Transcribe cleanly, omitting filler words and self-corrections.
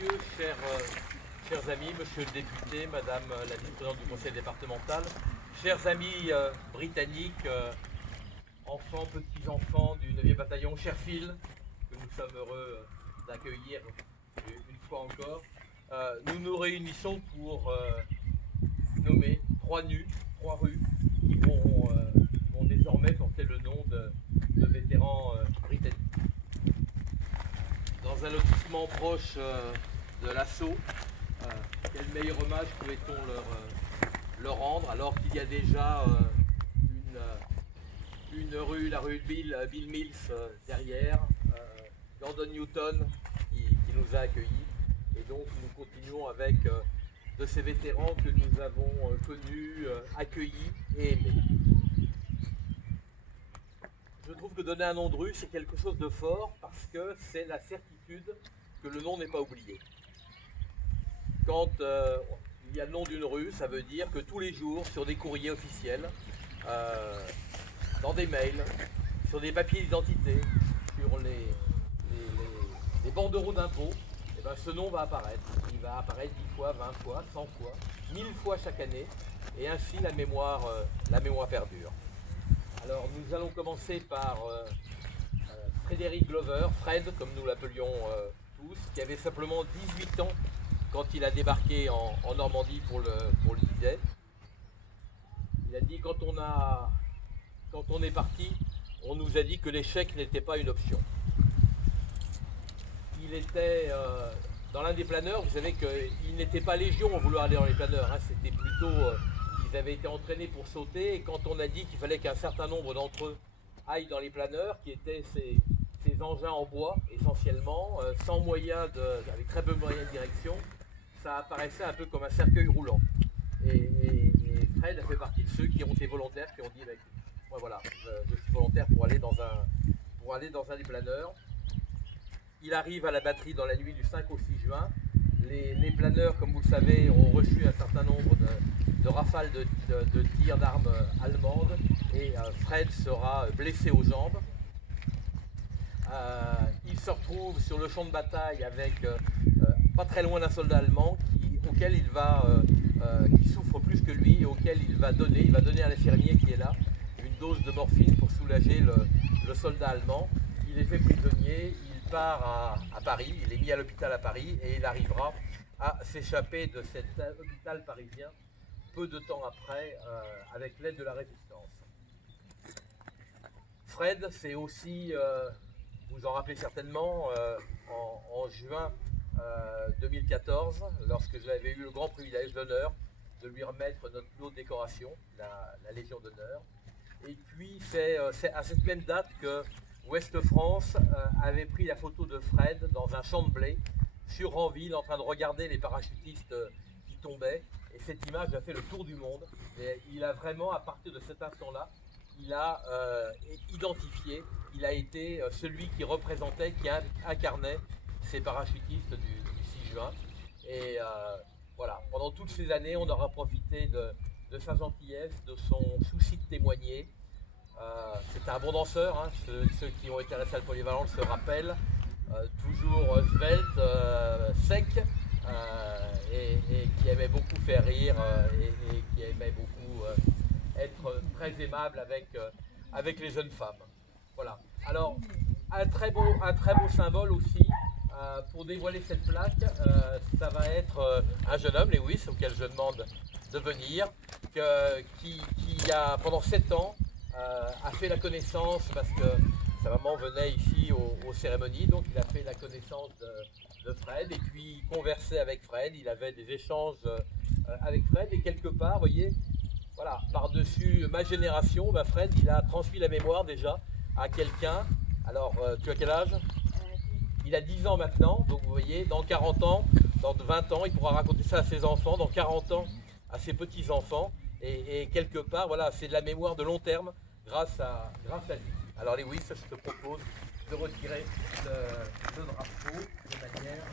messieurs, chers amis, monsieur le député, madame la vice-présidente du conseil départemental, chers amis britanniques, enfants, petits-enfants du 9e bataillon Sherfield, que nous sommes heureux d'accueillir une fois encore, nous nous réunissons pour nommer trois rues qui vont désormais porter le nom de vétérans britanniques. Dans un lotissement proche de l'assaut, quel meilleur hommage pouvait-on leur rendre alors qu'il y a déjà une rue, la rue Bill Mills derrière, Gordon Newton qui nous a accueillis, et donc nous continuons avec de ces vétérans que nous avons connus, accueillis et aimés. Je trouve que donner un nom de rue, c'est quelque chose de fort parce que c'est la certitude que le nom n'est pas oublié. Quand il y a le nom d'une rue, ça veut dire que tous les jours, sur des courriers officiels, dans des mails, sur des papiers d'identité, sur les banderoles d'impôts, eh ben, ce nom va apparaître. Il va apparaître 10 fois, 20 fois, 100 fois, 1000 fois chaque année, et ainsi la mémoire perdure. Alors nous allons commencer par Frédéric Glover, Fred comme nous l'appelions tous, qui avait simplement 18 ans quand il a débarqué en Normandie pour le disait. Il a dit quand on est parti, on nous a dit que l'échec n'était pas une option. Il était dans l'un des planeurs, vous savez qu'il n'était pas légion à vouloir aller dans les planeurs, hein, c'était plutôt... ils avaient été entraînés pour sauter, et quand on a dit qu'il fallait qu'un certain nombre d'entre eux aillent dans les planeurs, qui étaient ces engins en bois essentiellement, sans moyens avec très peu de moyens de direction, ça apparaissait un peu comme un cercueil roulant. Et Fred a fait partie de ceux qui ont été volontaires, qui ont dit moi voilà, je suis volontaire pour aller dans un des planeurs. Il arrive à la batterie dans la nuit du 5 au 6 juin. Les planeurs, comme vous le savez, ont reçu un certain nombre de rafales de tirs d'armes allemandes, et Fred sera blessé aux jambes. Il se retrouve sur le champ de bataille avec pas très loin d'un soldat allemand qui souffre plus que lui, et auquel il va donner à l'infirmier qui est là une dose de morphine pour soulager le soldat allemand. Il est fait prisonnier, il part à Paris, il est mis à l'hôpital à Paris, et il arrivera à s'échapper de cet hôpital parisien peu de temps après, avec l'aide de la résistance. Fred, c'est aussi, vous en rappelez certainement, en juin 2014, lorsque j'avais eu le grand privilège, l'honneur de lui remettre notre plus haute décoration, la Légion d'honneur. Et puis c'est à cette même date que Ouest France avait pris la photo de Fred dans un champ de blé sur Ranville, en train de regarder les parachutistes qui tombaient, et cette image a fait le tour du monde. Et il a vraiment, à partir de cet instant-là, il a identifié, il a été celui qui représentait, qui incarnait ces parachutistes du 6 juin. Et voilà, pendant toutes ces années, on aura profité de sa gentillesse, de son souci de témoigner. C'était un bon danseur, hein. Ceux qui ont été à la salle polyvalente se rappellent. Toujours svelte, sec, et qui aimait beaucoup faire rire, et qui aimait beaucoup être très aimable avec les jeunes femmes. Voilà. Alors, un très beau symbole aussi pour dévoiler cette plaque, ça va être un jeune homme, Lewis, auquel je demande de venir, qui a pendant 7 ans a fait la connaissance, parce que sa maman venait ici aux cérémonies, donc il a fait la connaissance de Fred, et puis il conversait avec Fred, il avait des échanges avec Fred, et quelque part, vous voyez, voilà, par-dessus ma génération, bah Fred, il a transmis la mémoire déjà à quelqu'un. Alors, tu as quel âge? Il a 10 ans maintenant, donc vous voyez, dans 40 ans, dans 20 ans, il pourra raconter ça à ses enfants, dans 40 ans, à ses petits-enfants, et quelque part, voilà, c'est de la mémoire de long terme grâce à lui. Alors Lewis, je te propose de retirer le drapeau de manière...